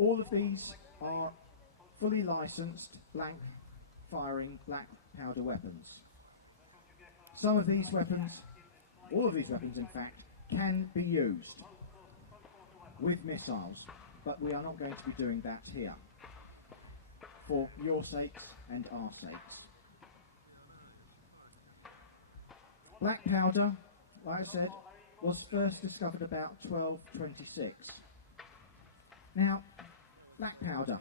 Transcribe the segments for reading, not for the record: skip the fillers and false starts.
All of these are fully licensed blank firing black powder weapons. Some of these weapons, all of these weapons in fact, can be used with missiles, but we are not going to be doing that here, for your sakes and our sakes. Black powder, like I said, was first discovered about 1226. Now, black powder,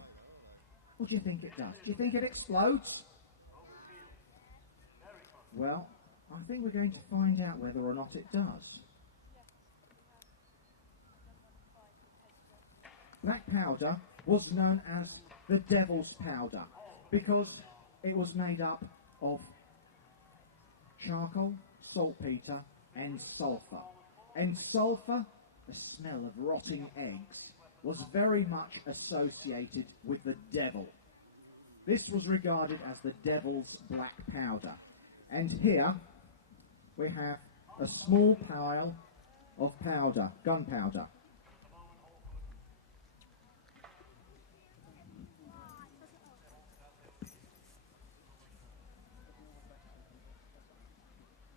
what do you think it does? Do you think it explodes? Well, I think we're going to find out whether or not it does. Black powder was known as the devil's powder because it was made up of charcoal, saltpeter and sulphur. And sulphur, the smell of rotting eggs, was very much associated with the devil. This was regarded as the devil's black powder. And here we have a small pile of powder, gunpowder.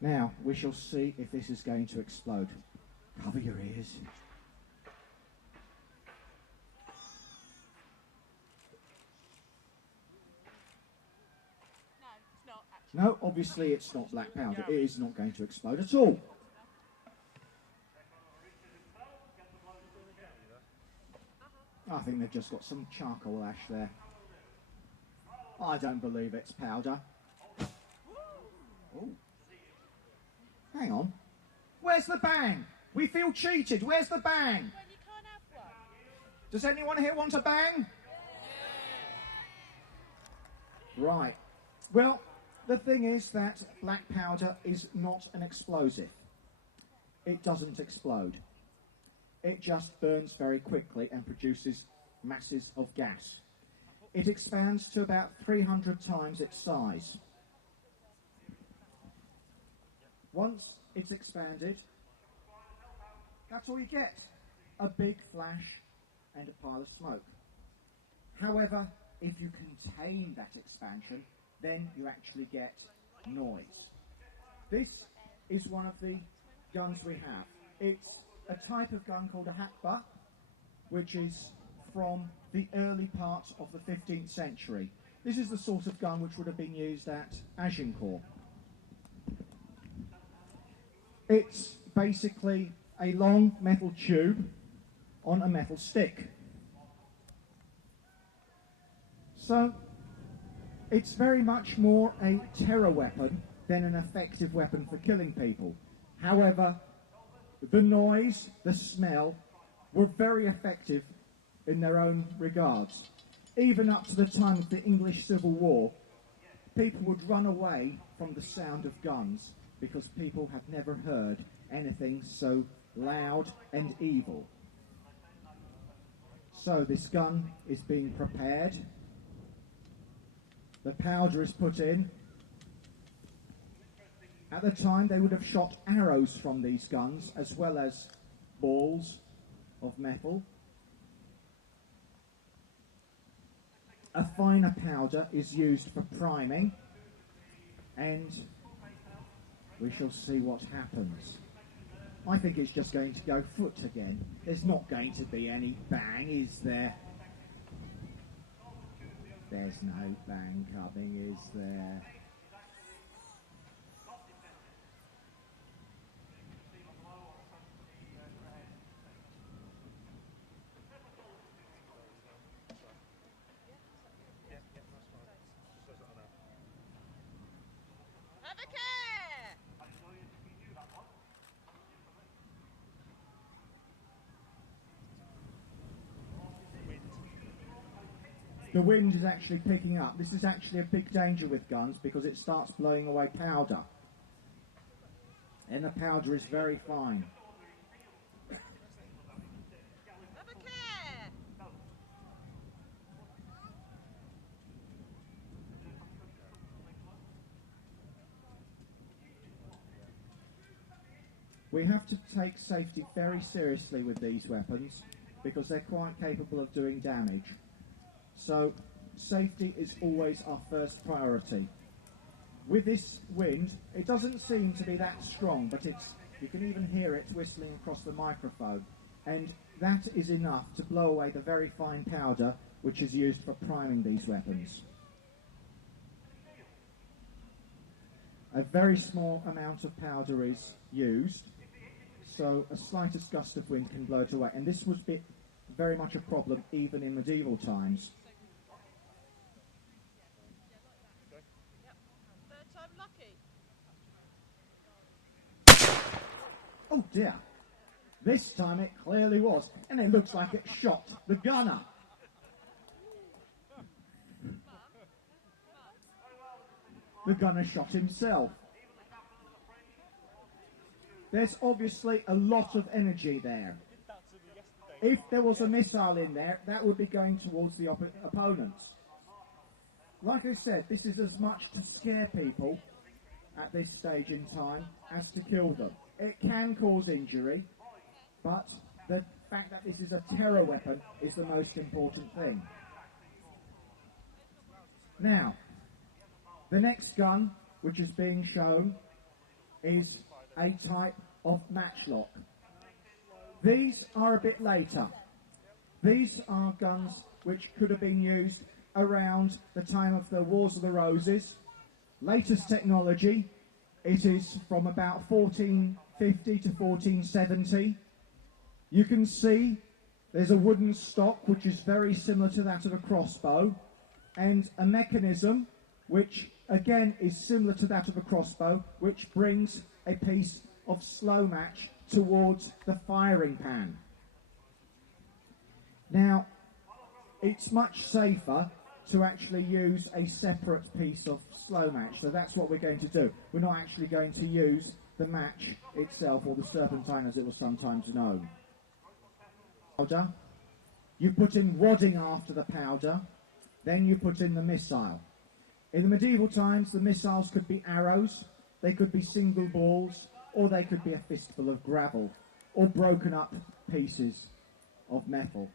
Now, we shall see if this is going to explode. Cover your ears. No, obviously it's not black powder. It is not going to explode at all. I think they've just got some charcoal ash there. I don't believe it's powder. Ooh. Hang on. Where's the bang? We feel cheated. Where's the bang? Well, you can't have one. Does anyone here want a bang? Right. Well, the thing is that black powder is not an explosive. It doesn't explode. It just burns very quickly and produces masses of gas. It expands to about 300 times its size. Once it's expanded, that's all you get. A big flash and a pile of smoke. However, if you contain that expansion, then you actually get noise. This is one of the guns we have. It's a type of gun called a Hackbutt, which is from the early part of the 15th century. This is the sort of gun which would have been used at Agincourt. It's basically a long metal tube on a metal stick. So, it's very much more a terror weapon than an effective weapon for killing people. However, the noise, the smell, were very effective in their own regards. Even up to the time of the English Civil War, people would run away from the sound of guns because people had never heard anything so loud and evil. So this gun is being prepared. The powder is put in. At the time, they would have shot arrows from these guns as well as balls of metal. A finer powder is used for priming, and we shall see what happens. I think it's just going to go foot again. There's not going to be any bang, is there? There's no bang coming, is there? Have a care! The wind is actually picking up. This is actually a big danger with guns because it starts blowing away powder. And the powder is very fine. Have a care! We have to take safety very seriously with these weapons because they're quite capable of doing damage. So safety is always our first priority. With this wind, it doesn't seem to be that strong, but you can even hear it whistling across the microphone, and that is enough to blow away the very fine powder which is used for priming these weapons. A very small amount of powder is used, so a slightest gust of wind can blow it away, and this was very much a problem even in medieval times. Third time lucky. Oh dear, this time it clearly was, and it looks like it shot the gunner. The gunner shot himself. There's obviously a lot of energy there. If there was a missile in there, that would be going towards the opponents. Like I said, this is as much to scare people at this stage in time as to kill them. It can cause injury, but the fact that this is a terror weapon is the most important thing. Now, the next gun which is being shown is a type of matchlock. These are a bit later. These are guns which could have been used around the time of the Wars of the Roses. Latest technology, it is from about 1450 to 1470. You can see there's a wooden stock which is very similar to that of a crossbow, and a mechanism which again is similar to that of a crossbow, which brings a piece of slow match towards the firing pan. Now, it's much safer to actually use a separate piece of slow match, so that's what we're going to do. We're not actually going to use the match itself, or the serpentine as it was sometimes known. Powder. You put in wadding after the powder, then you put in the missile. In the medieval times, the missiles could be arrows, they could be single balls, or they could be a fistful of gravel, or broken up pieces of metal.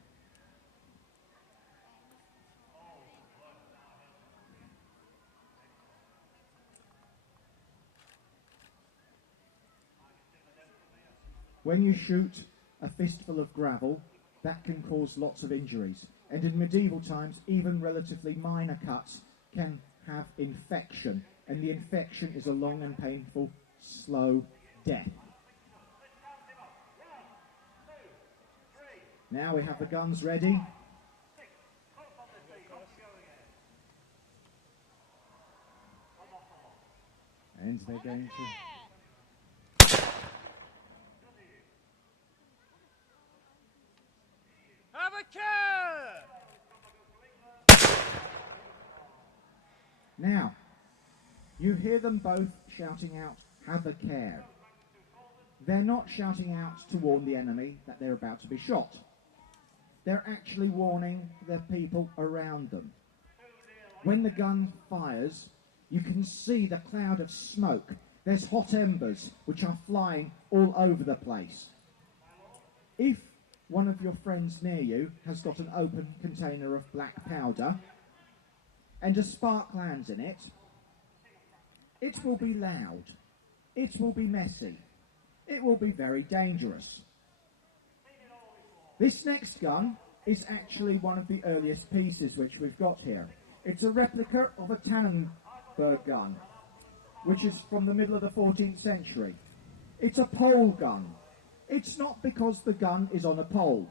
When you shoot a fistful of gravel, that can cause lots of injuries. And in medieval times, even relatively minor cuts can have infection, and the infection is a long and painful, slow death. Now we have the guns ready. And they're going to... Have a care! Now, you hear them both shouting out, "Have a care." They're not shouting out to warn the enemy that they're about to be shot. They're actually warning the people around them. When the gun fires, you can see the cloud of smoke. There's hot embers which are flying all over the place. If one of your friends near you has got an open container of black powder and a spark lands in it, it will be loud, it will be messy, it will be very dangerous. This next gun is actually one of the earliest pieces which we've got here. It's a replica of a Tannenberg gun, which is from the middle of the 14th century. It's a pole gun. It's not because the gun is on a pole.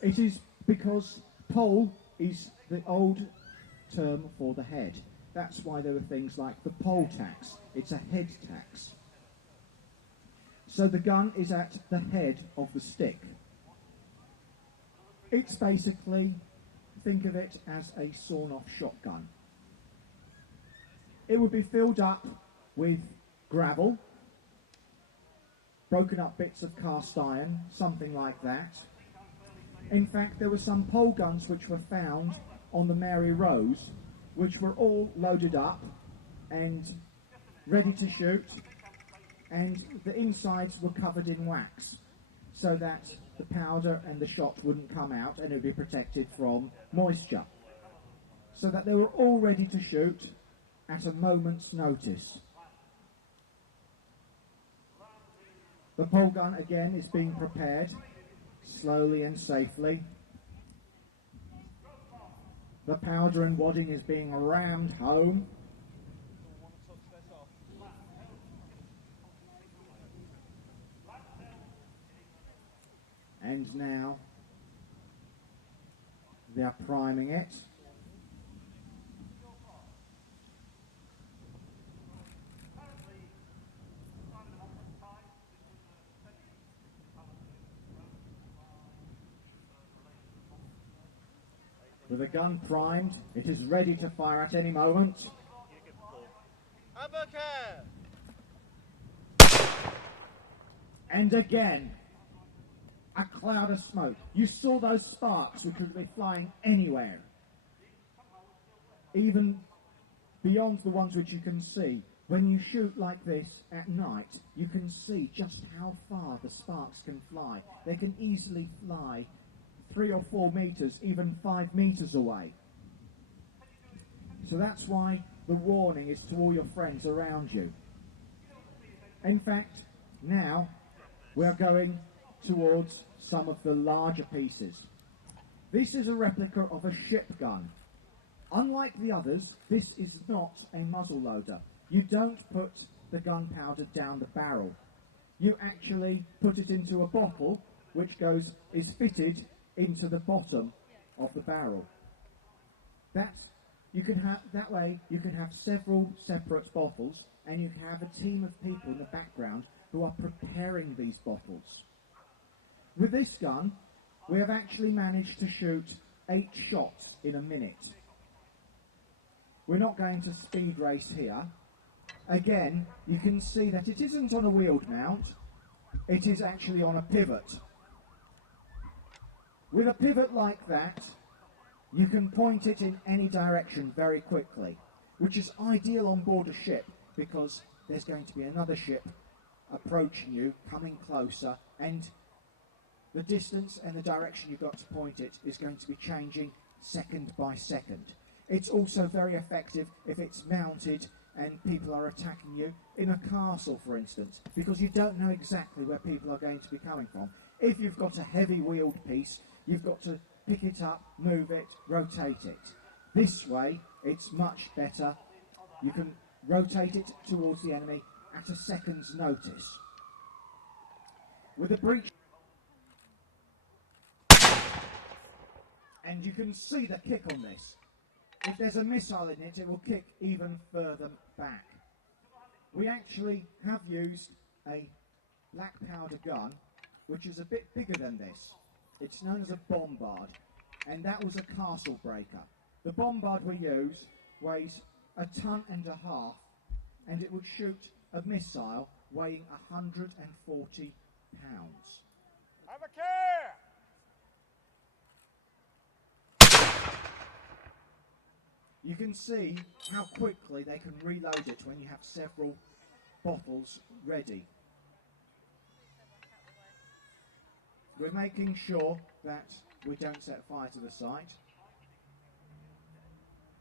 It is because pole is the old term for the head. That's why there were things like the poll tax. It's a head tax. So the gun is at the head of the stick. It's basically, think of it as a sawn-off shotgun. It would be filled up with gravel, broken up bits of cast iron, something like that. In fact, there were some pole guns which were found on the Mary Rose, which were all loaded up and ready to shoot, and the insides were covered in wax, so that the powder and the shot wouldn't come out and it would be protected from moisture. So that they were all ready to shoot at a moment's notice. The pole gun again is being prepared slowly and safely. The powder and wadding is being rammed home. And now they are priming it. With the gun primed, it is ready to fire at any moment. Have a care. And again, a cloud of smoke. You saw those sparks which would be flying anywhere. Even beyond the ones which you can see. When you shoot like this at night, you can see just how far the sparks can fly. They can easily fly 3 or 4 meters, even 5 meters away. So that's why the warning is to all your friends around you. In fact, now we're going towards some of the larger pieces. This is a replica of a ship gun. Unlike the others, this is not a muzzle loader. You don't put the gunpowder down the barrel. You actually put it into a bottle which is fitted into the bottom of the barrel. That way you can have several separate bottles, and you can have a team of people in the background who are preparing these bottles. With this gun, we have actually managed to shoot 8 shots in a minute. We're not going to speed race here. Again, you can see that it isn't on a wheeled mount, it is actually on a pivot. With a pivot like that, you can point it in any direction very quickly, which is ideal on board a ship because there's going to be another ship approaching you, coming closer, and the distance and the direction you've got to point it is going to be changing second by second. It's also very effective if it's mounted and people are attacking you in a castle, for instance, because you don't know exactly where people are going to be coming from. If you've got a heavy wheeled piece, you've got to pick it up, move it, rotate it. This way, it's much better. You can rotate it towards the enemy at a second's notice. With a breech, and you can see the kick on this. If there's a missile in it, it will kick even further back. We actually have used a black powder gun, which is a bit bigger than this. It's known as a bombard, and that was a castle breaker. The bombard we use weighs 1.5 tons, and it would shoot a missile weighing 140 pounds. Have a care. You can see how quickly they can reload it when you have several bottles ready. We're making sure that we don't set fire to the site.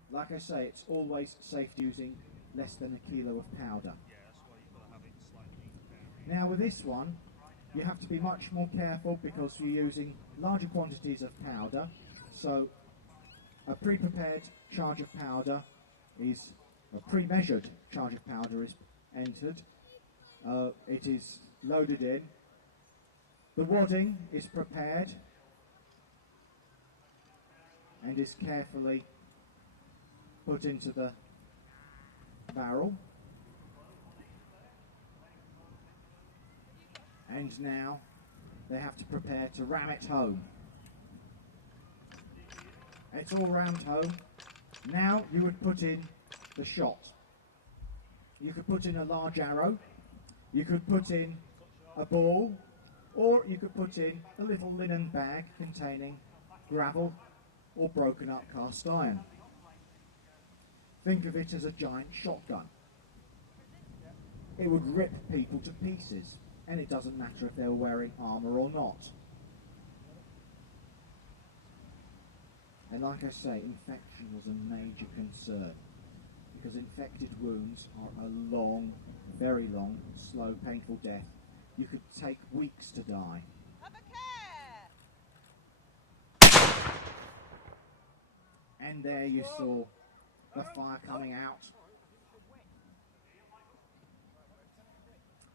Like I say, it's always safe using less than 1 kilo of powder. Now with this one, you have to be much more careful because you're using larger quantities of powder. So a pre-prepared charge of powder is, a pre-measured charge of powder is entered. It is loaded in. The wadding is prepared and is carefully put into the barrel. And now they have to prepare to ram it home. It's all rammed home. Now you would put in the shot. You could put in a large arrow, you could put in a ball, or you could put in a little linen bag containing gravel or broken up cast iron. Think of it as a giant shotgun. It would rip people to pieces, and it doesn't matter if they were wearing armour or not. And like I say, infection was a major concern, because infected wounds are a long, very long, slow, painful death. You could take weeks to die. Have a care! And there you saw the fire coming out.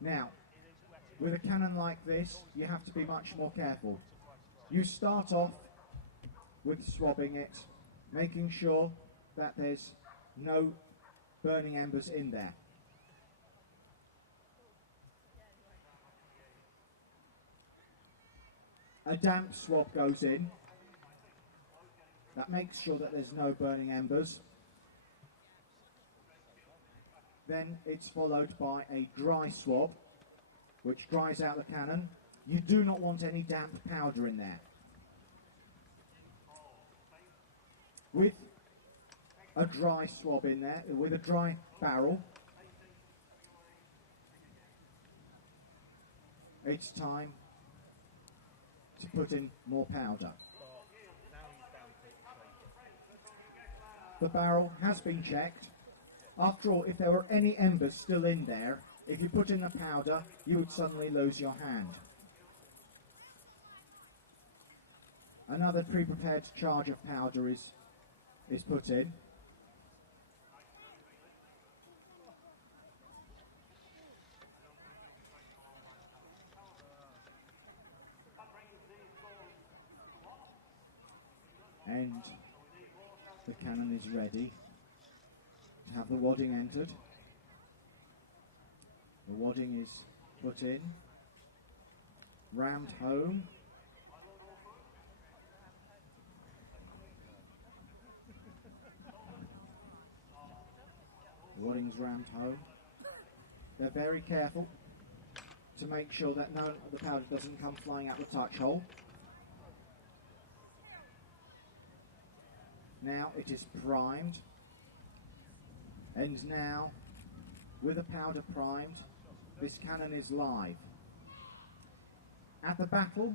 Now, with a cannon like this, you have to be much more careful. You start off with swabbing it, making sure that there's no burning embers in there. A damp swab goes in. That makes sure that there's no burning embers. Then it's followed by a dry swab, which dries out the cannon. You do not want any damp powder in there. With a dry swab in there, with a dry barrel, it's time to put in more powder. The barrel has been checked. After all, if there were any embers still in there, if you put in the powder, you would suddenly lose your hand. Another pre-prepared charge of powder is put in. And the cannon is ready to have the wadding entered. The wadding is put in, rammed home. The wadding's rammed home. They're very careful to make sure that none of the powder doesn't come flying out the touch hole. Now it is primed, and now, with the powder primed, this cannon is live. At the Battle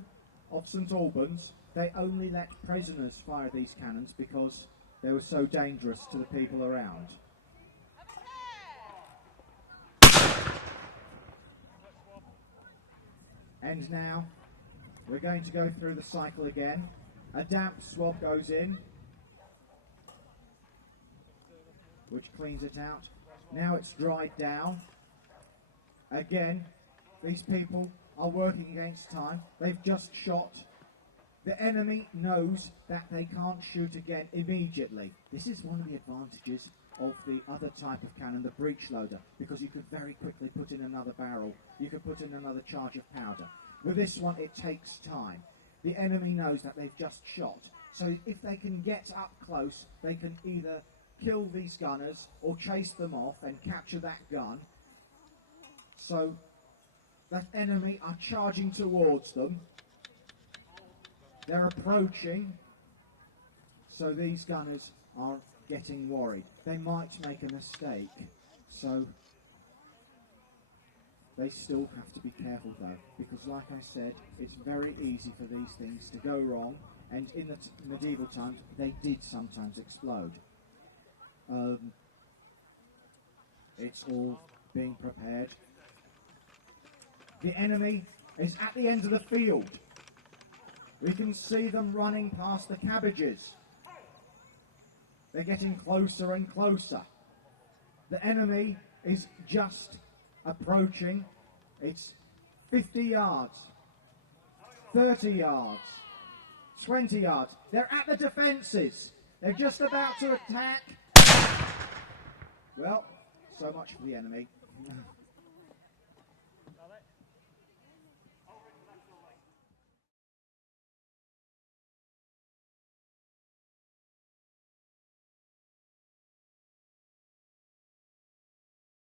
of St Albans, they only let prisoners fire these cannons because they were so dangerous to the people around. And now, we're going to go through the cycle again. A damp swab goes in, which cleans it out. Now it's dried down. Again, these people are working against time. They've just shot. The enemy knows that they can't shoot again immediately. This is one of the advantages of the other type of cannon, the breech loader, because you could very quickly put in another barrel. You could put in another charge of powder. With this one, it takes time. The enemy knows that they've just shot. So if they can get up close, they can either kill these gunners or chase them off and capture that gun. So that enemy are charging towards them. They're approaching. So these gunners are getting worried. They might make a mistake. So they still have to be careful though, because like I said, it's very easy for these things to go wrong, and in the medieval times they did sometimes explode. It's all being prepared. The enemy is at the end of the field. We can see them running past the cabbages. They're getting closer and closer. The enemy is just approaching. It's 50 yards, 30 yards, 20 yards. They're at the defences. They're just about to attack. Well, so much for the enemy.